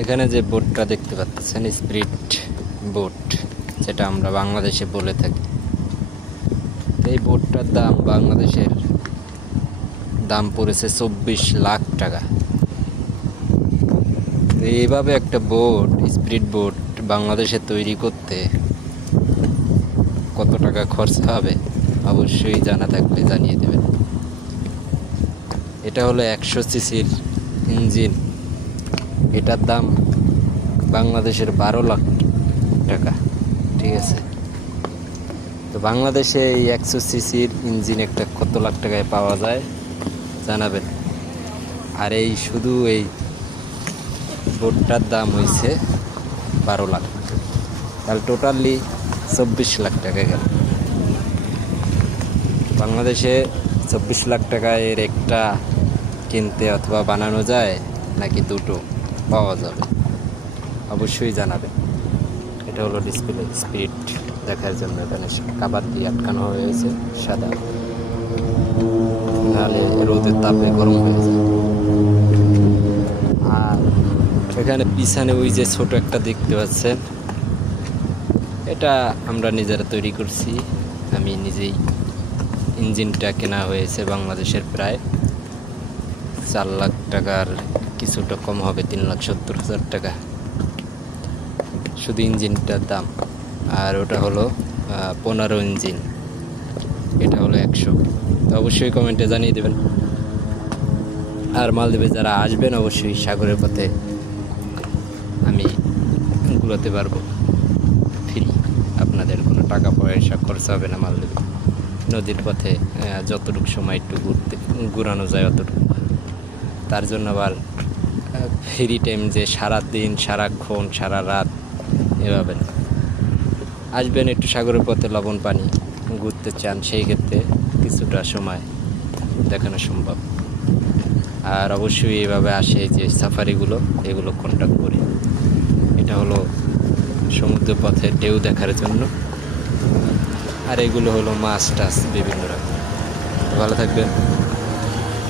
এখানে যে বোটটা দেখতে পাচ্ছেন স্পিরিট বোট, যেটা আমরা বাংলাদেশে বলে থাকি। এই বোটটার দাম বাংলাদেশের দাম পড়েছে 24 লাখ টাকা। এইভাবে একটা বোট, স্পিরিট বোট বাংলাদেশে তৈরি করতে কত টাকা খরচা হবে অবশ্যই জানা থাকলে জানিয়ে দেবেন। এটা হলো 100 সিসির ইঞ্জিন। এটার দাম বাংলাদেশের 12 লাখ টাকা। ঠিক আছে, তো বাংলাদেশে এই 100 সিসির ইঞ্জিন একটা কত লাখ টাকায় পাওয়া যায় জানাবেন। আর এই শুধু এই বোটটার দাম হয়েছে 12 লাখ, তাহলে টোটালি 24 লাখ টাকা গেল। বাংলাদেশে 24 লাখ টাকায় এর একটা কিনতে অথবা বানানো যায় নাকি দুটো পাওয়া যাবে অবশ্যই জানাবেন। এটা হলো ডিসপ্লে স্পিড দেখার জন্য এখানে কাবার দিয়ে আটকানো হয়েছে সাদা, নাহলে রোদের তাপে গরম হয়ে যায়। আর এখানে পিছনে ওই যে ছোট একটা দেখতে পাচ্ছেন, এটা আমরা নিজেরা তৈরি করছি। আমি নিজেই, ইঞ্জিনটা কেনা হয়েছে বাংলাদেশের প্রায় 4 লাখ টাকার কিছুটা কম হবে, 3,70,000 টাকা শুধু ইঞ্জিনটার দাম। আর ওটা হলো 15 ইঞ্জিন, এটা হলো 100। তো অবশ্যই কমেন্টে জানিয়ে দেবেন। আর মালদ্বীপে যারা আসবেন অবশ্যই সাগরের পথে আমি ঘুরাতে পারবো ফ্রি, আপনাদের কোনো টাকা পয়সা খরচা হবে না। মালদ্বীপে নদীর পথে যতটুকু সময় একটু ঘুরানো যায় অতটুকু। তার জন্য আবার ফ্রি টাইম যে সারাদিন সারাক্ষণ সারা রাত এভাবে না। আসবেন একটু সাগরের পথে লবণ পানি ঘুরতে চান, সেই ক্ষেত্রে কিছুটা সময় দেখানো সম্ভব। আর অবশ্যই এভাবে আসে যে সাফারিগুলো, এগুলো কন্ট্যাক্ট করি। এটা হলো সমুদ্র পথের ঢেউ দেখার জন্য, আর এগুলো হলো মাছ টাছ বিভিন্ন রকম। ভালো থাকবেন।